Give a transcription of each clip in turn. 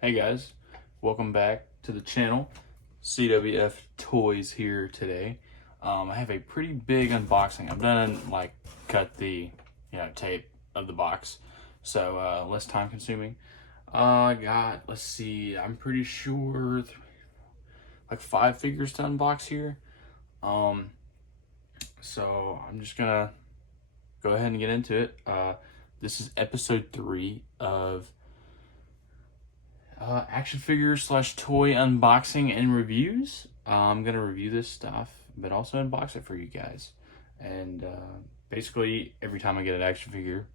Hey guys, welcome back to the channel. CWF Toys here today. I have a pretty big unboxing. I've done like cut the tape of the box, so less time consuming. I got, let's see, I'm pretty sure like 5 figures to unbox here. So I'm just gonna go ahead and get into it. This is episode 3 of action figures slash toy unboxing and reviews. I'm gonna review this stuff, but also unbox it for you guys. And basically, every time I get an action figure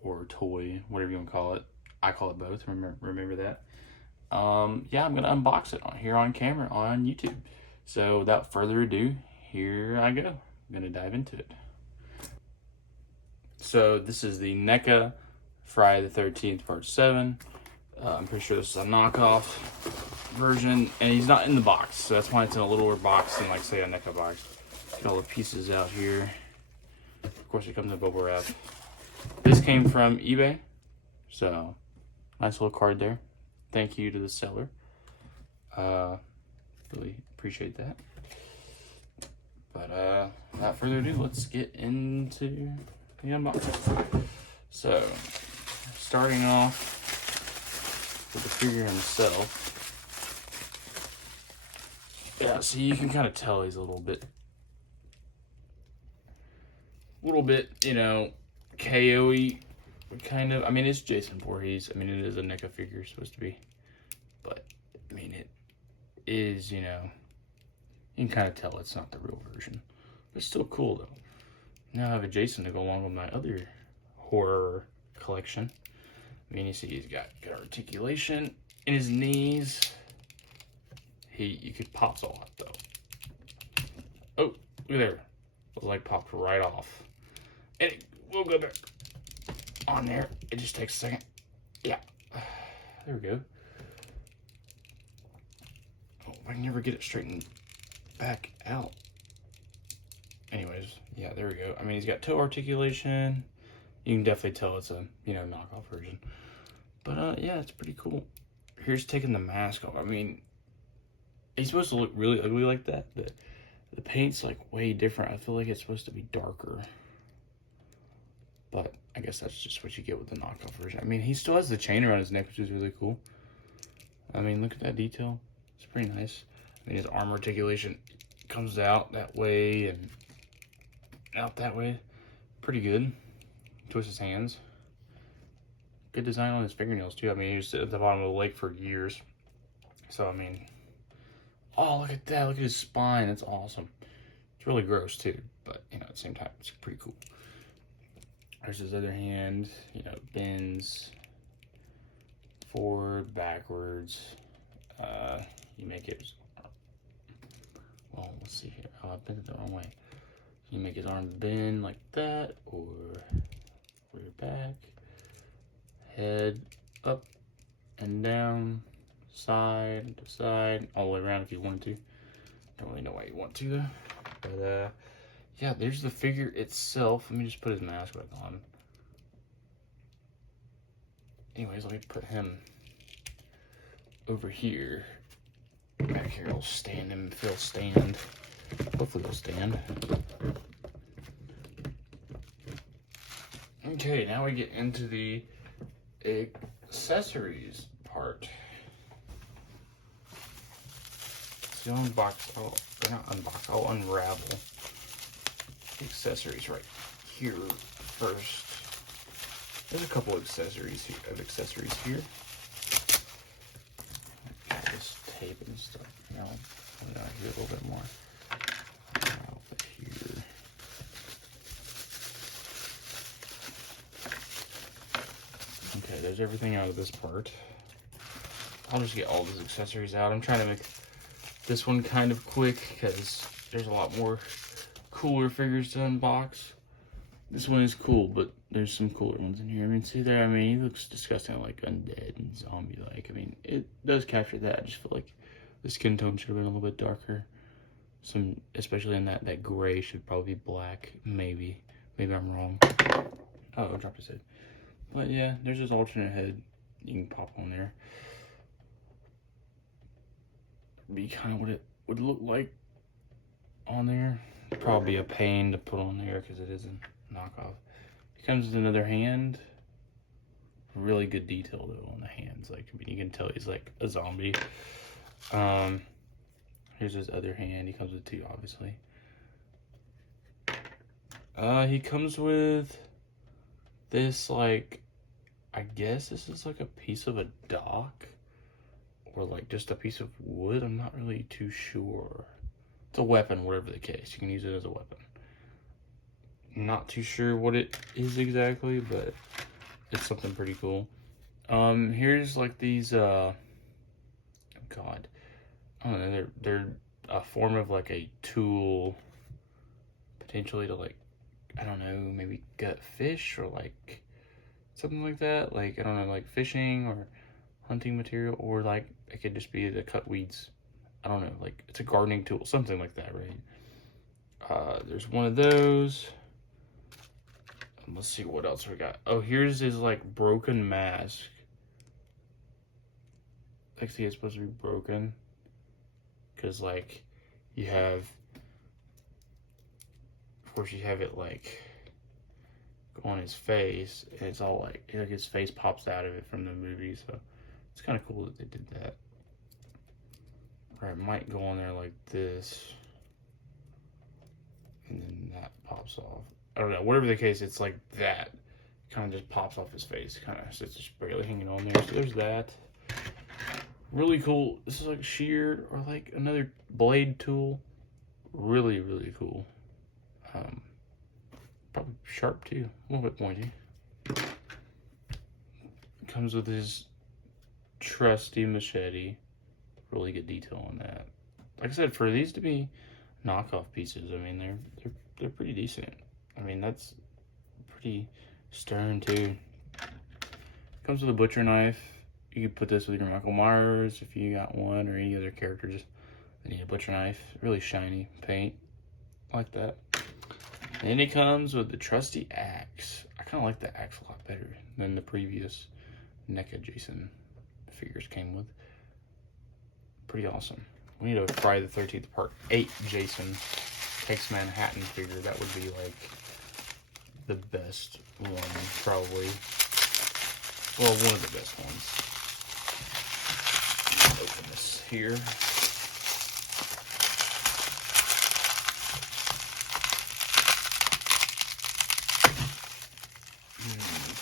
or toy, whatever you want to call it, I call it both. Remember that. Yeah, I'm gonna unbox it here on camera on YouTube. So without further ado, here I go. I'm gonna dive into it. So this is the NECA Friday the 13th Part 7. I'm pretty sure this is a knockoff version, and he's not in the box, so that's why it's in a littler box than, like, say, a NECA box. Get all the pieces out here. Of course, it comes in bubble wrap. This came from eBay, so nice little card there. Thank you to the seller. Really appreciate that. But without further ado, let's get into the unboxing. So, starting off with the figure himself. Yeah, so you can kind of tell he's a little bit, KO-y, kind of. I mean, it's Jason Voorhees. I mean, it is a NECA figure, supposed to be. But, I mean, it is, you can kind of tell it's not the real version. But it's still cool, though. Now I have a Jason to go along with my other horror collection. I mean, you see he's got good articulation in his knees. You could pop all that though. Oh, look there. The leg popped right off. And it will go back on there. It just takes a second. Yeah. There we go. Oh, I can never get it straightened back out. Anyways, yeah, there we go. I mean, he's got toe articulation. You can definitely tell it's a, knockoff version. But, yeah, it's pretty cool. Here's taking the mask off. I mean, he's supposed to look really ugly like that. The paint's, like, way different. I feel like it's supposed to be darker. But I guess that's just what you get with the knockoff version. I mean, he still has the chain around his neck, which is really cool. I mean, look at that detail. It's pretty nice. I mean, his arm articulation comes out that way and out that way. Pretty good. Twist his hands. Good design on his fingernails too. I mean, he was at the bottom of the lake for years. So, I mean, oh, look at that. Look at his spine. That's awesome. It's really gross too, but, at the same time, it's pretty cool. There's his other hand, bends forward, backwards. You make it, well, let's see here. Oh, I bent it the wrong way. You make his arm bend like that, or rear back. Head up and down, side to side, all the way around if you wanted to. Don't really know why you want to though. But yeah, there's the figure itself. Let me just put his mask back on. Anyways, let me put him over here. Back here, I'll stand him if he'll stand. Hopefully he'll stand. Okay, now we get into the accessories part. So I'll unravel the accessories right here first. There's a couple of accessories here. Got this tape and stuff. Now, put it out here a little bit more. Over here. Okay, there's everything out of this part. I'll just get all these accessories out. I'm trying to make this one kind of quick because there's a lot more cooler figures to unbox. This one is cool, but there's some cooler ones in here. I mean, see there? I mean, he looks disgusting, like undead and zombie-like. I mean, it does capture that. I just feel like the skin tone should have been a little bit darker. Especially in that gray should probably be black. Maybe I'm wrong. Oh, I dropped his head. But yeah, there's this alternate head you can pop on there. be kind of what it would look like on there. Probably a pain to put on there because it is a knockoff. It comes with another hand. Really good detail though on the hands. Like, I mean, you can tell he's like a zombie. Here's his other hand. He comes with two, obviously. He comes with this, like, I guess this is like a piece of a dock or like just a piece of wood. I'm not really too sure. It's a weapon, whatever the case. You can use it as a weapon. Not too sure what it is exactly, but it's something pretty cool. Here's like these, oh God, I don't know, they're a form of like a tool, potentially to like, I don't know, maybe gut fish or like something like that. Like, I don't know, like fishing or hunting material, or like it could just be to cut weeds. I don't know, like it's a gardening tool, something like that, right? There's one of those. Let's see what else we got. Oh, here's his like broken mask. Like, see, it's supposed to be broken because like you have, of course, you have it like go on his face, and it's all like his face pops out of it from the movie. So it's kind of cool that they did that. Or it might go on there like this, and then that pops off. I don't know, whatever the case, it's like that. Kind of just pops off his face, kind of, so it's just barely hanging on there. So there's that. Really cool. This is like sheared or like another blade tool. Really, really cool. Probably sharp too, a little bit pointy. Comes with his trusty machete. Really good detail on that. Like I said, for these to be knockoff pieces, I mean, they're pretty decent. I mean, that's pretty stern too. Comes with a butcher knife. You could put this with your Michael Myers if you got one, or any other characters that need a butcher knife. Really shiny paint. I like that. And then it comes with the trusty axe. I kind of like the axe a lot better than the previous NECA Jason figures came with. Pretty awesome. We need a Friday the 13th Part 8 Jason Takes Manhattan figure. That would be like the best one, probably. Well, one of the best ones. Open this here.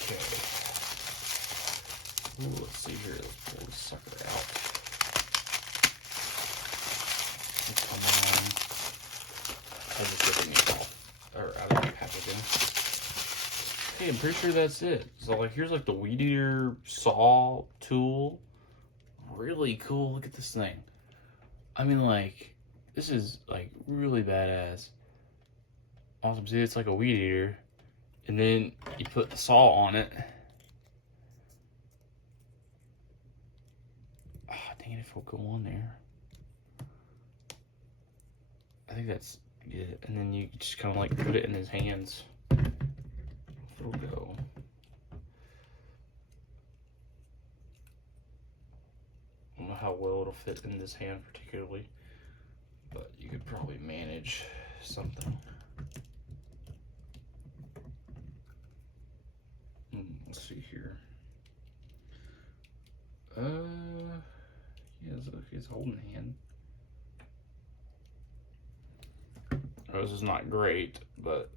Okay. Ooh, let's see here. Let's pull this sucker out. Come on. I just ripping it off. Or out of the packaging. Hey, I'm pretty sure that's it. So, like, here's like the weed eater saw tool. Really cool. Look at this thing. I mean, like, this is like really badass. Awesome. See, it's like a weed eater, and then you put the saw on it. Ah, dang it, if it'll go on there. I think that's good. And then you just kind of like put it in his hands. It'll go. I don't know how well it'll fit in this hand particularly, but you could probably manage something. Let's see here. Yeah, it's holding the hand. Oh, this is not great, but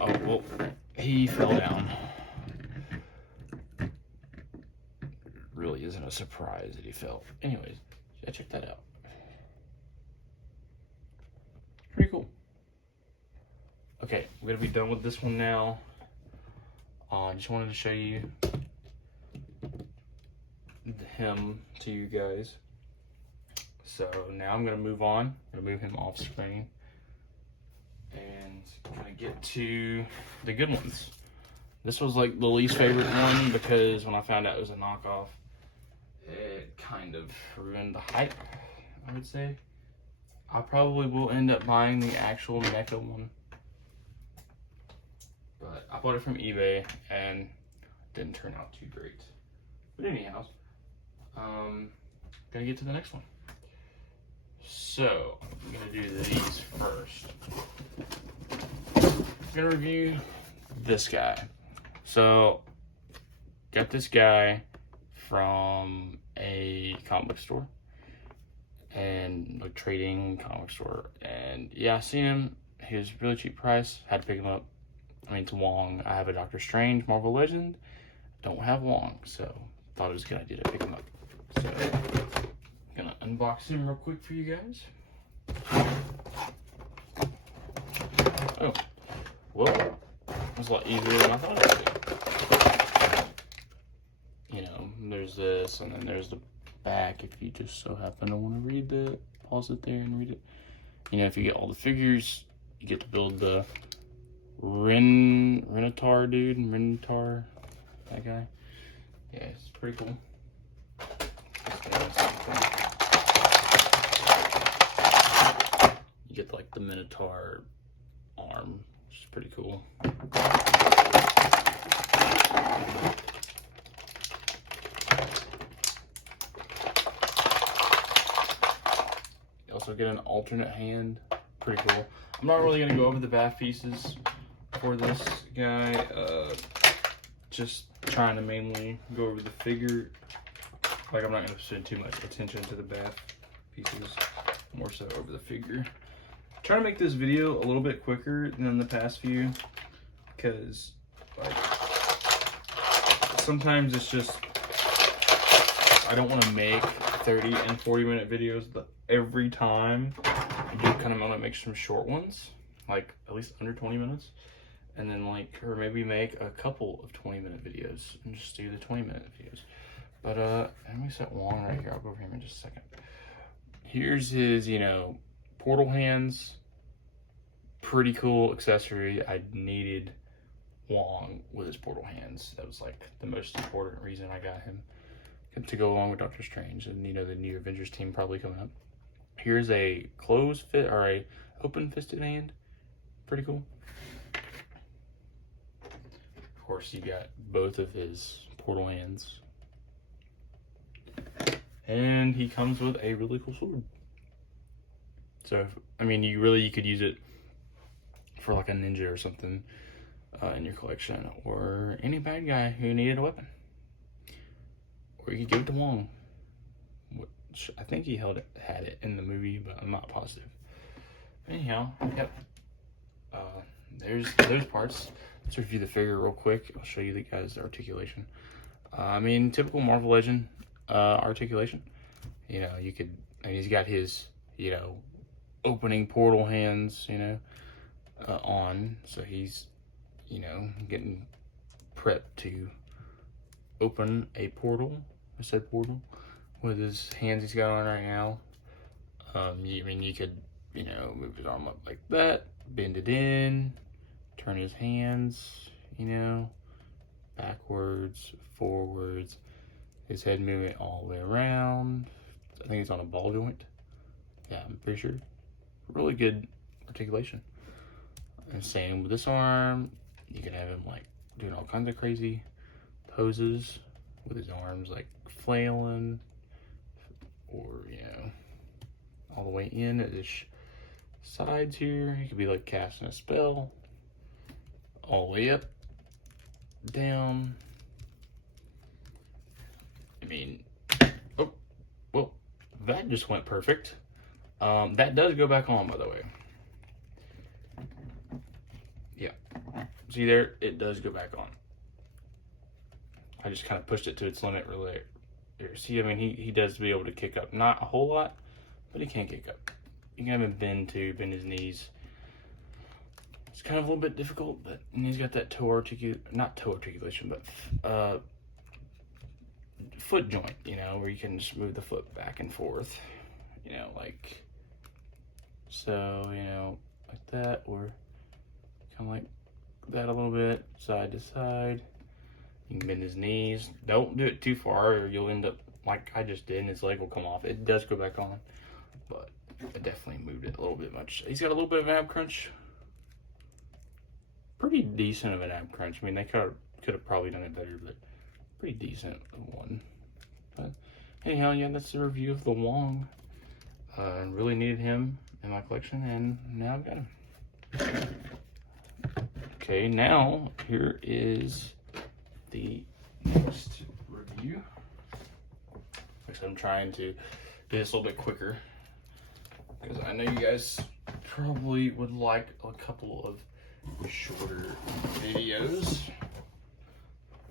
oh, well, he fell down. Really isn't a surprise that he fell. Anyways, yeah, check that out. Pretty cool. Okay, we're gonna be done with this one now. I just wanted to show you him to you guys. So now I'm gonna move on. I'm gonna move him off screen and kind of get to the good ones. This was like the least favorite one because when I found out it was a knockoff, it kind of ruined the hype, I would say. I probably will end up buying the actual NECA one, but I bought it from eBay and didn't turn out too great. But anyhow, gonna get to the next one. So I'm gonna do these first. I'm gonna review this guy. So got this guy from a comic book store and like trading comic store, and yeah, I seen him. He was really cheap price. Had to pick him up. I mean, it's Wong. I have a Doctor Strange Marvel Legend. Don't have Wong, so thought it was a good idea to pick him up. So I'm gonna unbox him real quick for you guys. Oh, whoa, that was a lot easier than I thought it would be. You know, there's this, and then there's the back if you just so happen to want to read it. Pause it there and read it. You know, if you get all the figures, you get to build the Renatar dude, Renatar, that guy. Yeah, it's pretty cool. You get like the Minotaur arm, which is pretty cool. You also get an alternate hand, pretty cool. I'm not really gonna go over the back pieces for this guy. Just trying to mainly go over the figure. Like, I'm not gonna spend too much attention to the back pieces, more so over the figure. Trying to make this video a little bit quicker than the past few, because like sometimes it's just I don't want to make 30 and 40-minute videos every time. I do kind of want to make some short ones, like at least under 20 minutes, and then like, or maybe make a couple of 20-minute videos and just do the 20-minute videos. But let me set Wong right here. I'll go over him in just a second. Here's his, you know, portal hands. Pretty cool accessory. I needed Wong with his portal hands. That was like the most important reason I got him, to go along with Doctor Strange and, you know, the new Avengers team probably coming up. Here's a closed fit or a open fisted hand. Pretty cool. Of course, you got both of his portal hands. And he comes with a really cool sword. So, I mean, you could use it for like a ninja or something in your collection, or any bad guy who needed a weapon. Or you could give it to Wong, which I think he had it in the movie, but I'm not positive. Anyhow, yep. There's those parts. Let's review the figure real quick. I'll show you the guy's articulation. I mean, typical Marvel Legend articulation. You know, you could, and he's got his, you know, opening portal hands, you know, on. So he's, you know, getting prepped to open a portal, a said portal, with his hands he's got on right now. I mean, you could, you know, move his arm up like that, bend it in, turn his hands, you know, backwards, forwards, his head movement all the way around. I think he's on a ball joint. Yeah, I'm pretty sure. Really good articulation. And same with this arm. You can have him like doing all kinds of crazy poses with his arms like flailing, or, you know, all the way in at his sides here. He could be like casting a spell. All the way up, down. I mean, oh, well, that just went perfect. That does go back on, by the way. Yeah, see there, it does go back on. I just kind of pushed it to its limit really. Here, see, I mean, he does be able to kick up. Not a whole lot, but he can kick up. You can have him bend his knees. It's kind of a little bit difficult, but and he's got that not toe articulation, but foot joint, you know, where you can just move the foot back and forth, you know, like so, you know, like that, or kind of like that a little bit, side to side. You can bend his knees. Don't do it too far, or you'll end up like I just did, and his leg will come off. It does go back on, but I definitely moved it a little bit much. He's got a little bit of ab crunch. pretty decent of an ab crunch. I mean, they could have probably done it better, but pretty decent one. But anyhow, yeah, that's the review of the Wong. Really needed him in my collection, and now I've got him. Okay, now here is the next review. So I'm trying to do this a little bit quicker because I know you guys probably would like a couple of shorter videos.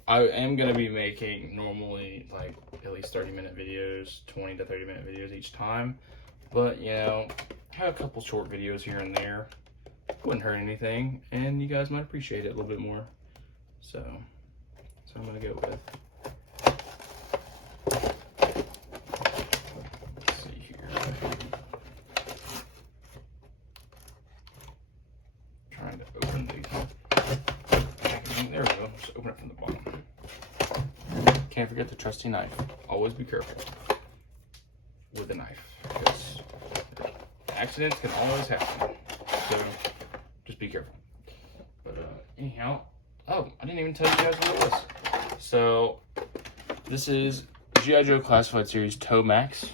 I am going to be making normally like at least 30-minute videos, 20 to 30-minute videos each time. But, you know, have a couple short videos here and there. Wouldn't hurt anything, and you guys might appreciate it a little bit more. So I'm going to go with. Let's see here. Trying to open the packaging. There we go. Just open it from the bottom. Can't forget the trusty knife. Always be careful with a knife, because accidents can always happen. So just be careful. But anyhow, oh, I didn't even tell you guys what it was. So this is G.I. Joe Classified Series Tomax,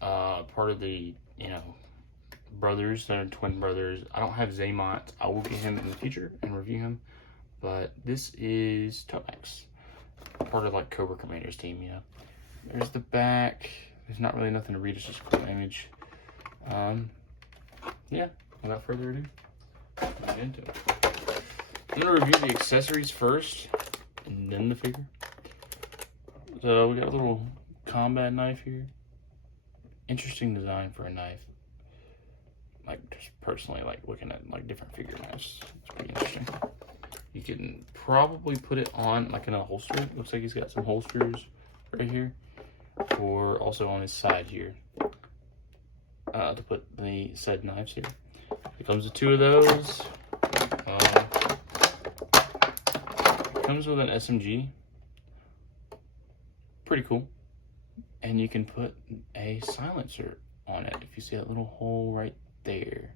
part of the, you know, brothers. They're twin brothers. I don't have Zaymont. I will get him in the future and review him. But this is Tomax, part of like Cobra Commander's team. You know, there's the back. There's not really nothing to read. It's just a cool image. Yeah. Without further ado, let's get into it. I'm gonna review the accessories first, and then the figure. So we got a little combat knife here. Interesting design for a knife. Like, just personally, like looking at like different figure knives. It's pretty interesting. You can probably put it on like in a holster. Looks like he's got some holsters right here, or also on his side here to put the said knives here. It comes with two of those. It comes with an SMG. Pretty cool. And you can put a silencer on it. If you see that little hole right there.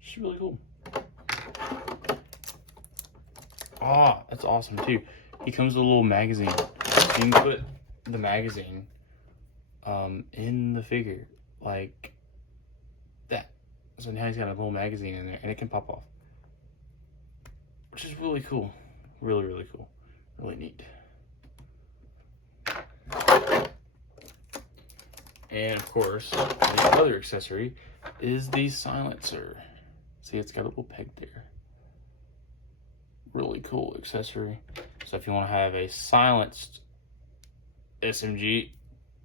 It's really cool. Ah, that's awesome too. He comes with a little magazine. You can put the magazine in the figure like that. So now he's got a little magazine in there, and it can pop off, which is really cool. Really, really cool. Really neat. And of course, the other accessory is the silencer. See, it's got a little peg there. Really cool accessory. So if you want to have a silenced SMG,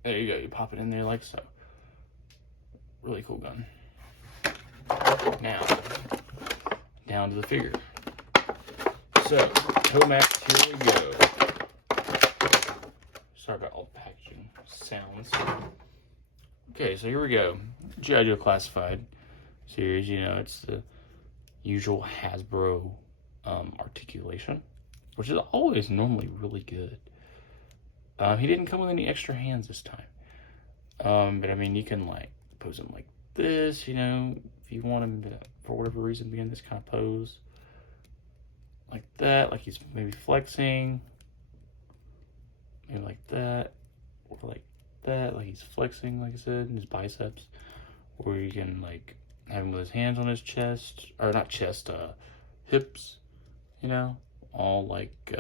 there you go. You pop it in there like so. Really cool gun. Now, down to the figure. So, Tomax, here we go. Sorry about all the packaging sounds. Okay, so here we go. G.I. Joe Classified series. You know, it's the usual Hasbro articulation, which is always normally really good. He didn't come with any extra hands this time. But I mean, you can like pose him like this, you know, if you want him to, for whatever reason, be in this kind of pose. Like that, like he's maybe flexing. Maybe like that. Or like that, like he's flexing, like I said, in his biceps. Or you can like have him with his hands on his chest, or not chest, hips, you know, all like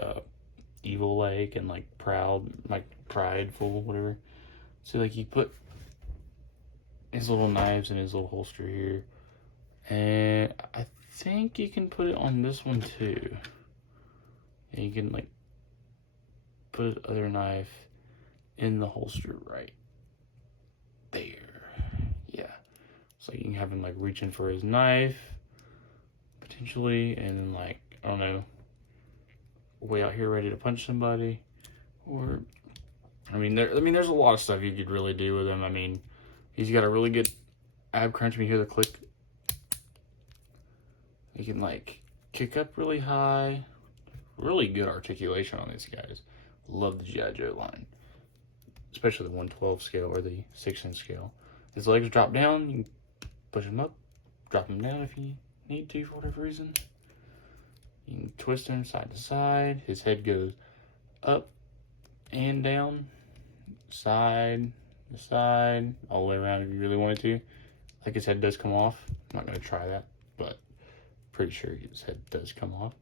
evil like and like proud, like prideful, whatever. So like you put his little knives in his little holster here, and I think you can put it on this one too. And you can like put his other knife in the holster right there. Yeah. So you can have him like reaching for his knife potentially, and then like, I don't know, way out here ready to punch somebody. Or I mean there's a lot of stuff you could really do with him. I mean, he's got a really good ab crunch. When you hear the click, he can like kick up really high. Really good articulation on these guys. Love the G.I. Joe line, especially the 1/12 scale or the 6-inch scale. His legs drop down, you can push him up, drop him down if you need to for whatever reason. You can twist him side to side. His head goes up and down, side to side, all the way around if you really wanted to. I think his head does come off. I'm not going to try that, but pretty sure his head does come off.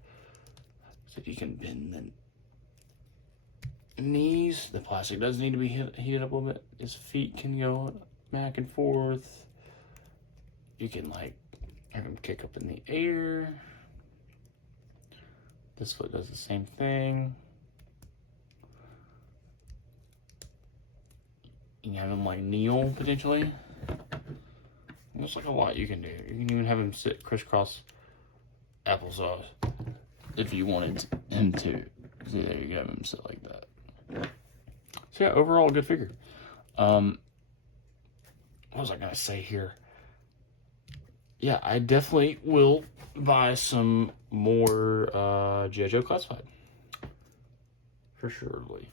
So you can bend the knees. The plastic does need to be heated up a little bit. His feet can go back and forth. You can like have him kick up in the air. This foot does the same thing. You can have him like kneel potentially. There's like a lot you can do. You can even have him sit crisscross applesauce if you wanted him to. See, there you go, have him sit like that. So yeah, overall good figure. What was I gonna say here? Yeah, I definitely will buy some more G.I. Joe Classified. For surely.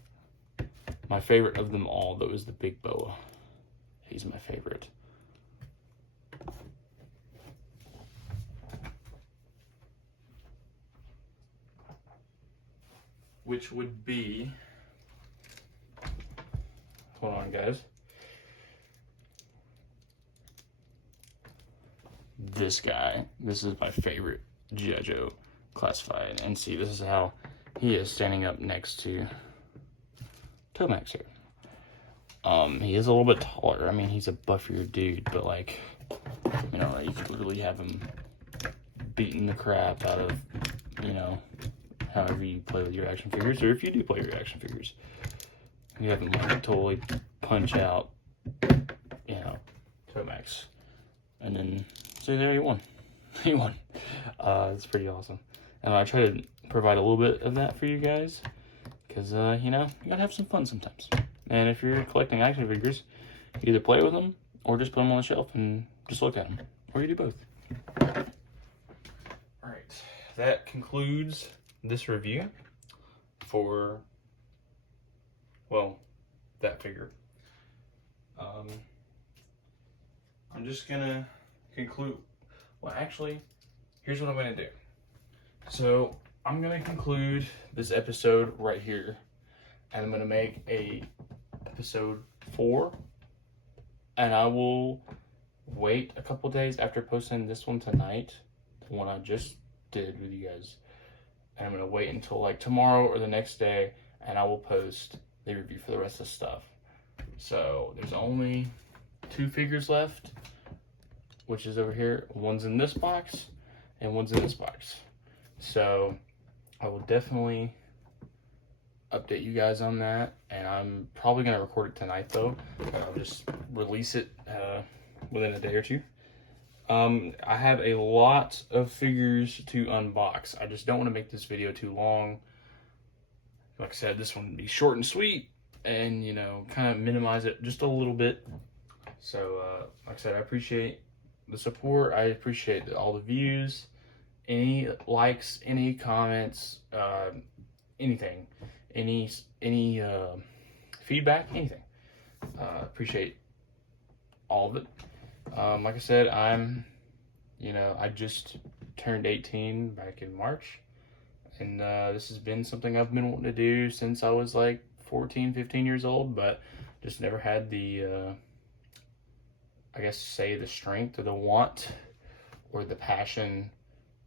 My favorite of them all, though, is the Big Boa. He's my favorite. Which would be... Hold on, guys. This guy. This is my favorite G.I. Joe Classified. And see, this is how he is standing up next to Tomax here. He is a little bit taller. I mean, he's a buffier dude, but like, you know, you could literally have him beating the crap out of, you know, however you play with your action figures, or if you do play your action figures. You have him like totally punch out, you know, Tomax. And then, so there you won. He won. It's pretty awesome. And I try to provide a little bit of that for you guys, because, you know, you gotta have some fun sometimes. And if you're collecting action figures, you either play with them, or just put them on the shelf and just look at them. Or you do both. Alright, that concludes this review for, well, that figure. I'm just gonna conclude, well actually, here's what I'm gonna do. So, I'm gonna conclude this episode right here, and I'm gonna make a episode 4, and I will wait a couple days after posting this one tonight, the one I just did with you guys, and I'm gonna wait until like tomorrow or the next day, and I will post the review for the rest of the stuff. So there's only 2 figures left, which is over here. One's in this box and one's in this box. So I will definitely update you guys on that, and I'm probably gonna record it tonight though. I'll just release it within a day or 2. I have a lot of figures to unbox. I just don't want to make this video too long. Like I said, this one would be short and sweet, and you know, kind of minimize it just a little bit. So like I said, I appreciate the support. I appreciate all the views, any likes, any comments, anything, any feedback, anything. Appreciate all of it. Like I said, I just turned 18 back in March, and this has been something I've been wanting to do since I was like 14, 15 years old, but just never had the, I guess say the strength or the want or the passion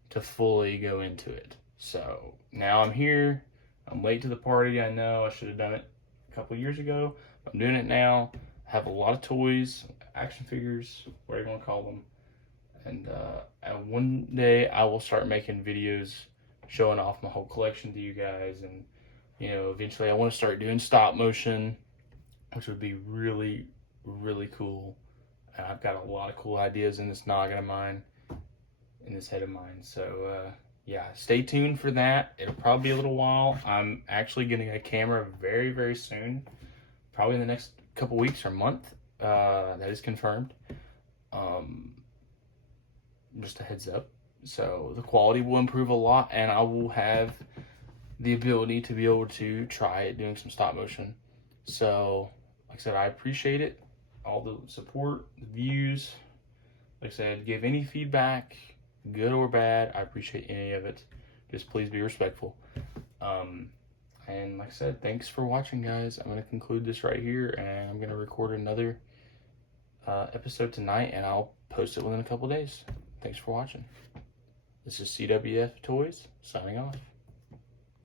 to fully go into it. So now I'm here. I'm late to the party. I know I should have done it a couple years ago. I'm doing it now. I have a lot of toys, action figures, whatever you want to call them. And one day I will start making videos showing off my whole collection to you guys. And, you know, eventually I want to start doing stop motion, which would be really, really cool. And I've got a lot of cool ideas in this noggin of mine, in this head of mine. So, yeah, stay tuned for that. It'll probably be a little while. I'm actually getting a camera very, very soon. Probably in the next couple weeks or month. That is confirmed. Just a heads up. So the quality will improve a lot, and I will have the ability to be able to try it doing some stop motion. So, like I said, I appreciate it. All the support, the views. Like I said, give any feedback, good or bad. I appreciate any of it. Just please be respectful. And like I said, thanks for watching, guys. I'm going to conclude this right here, and I'm going to record another episode tonight, and I'll post it within a couple days. Thanks for watching. This is CWF Toys, signing off.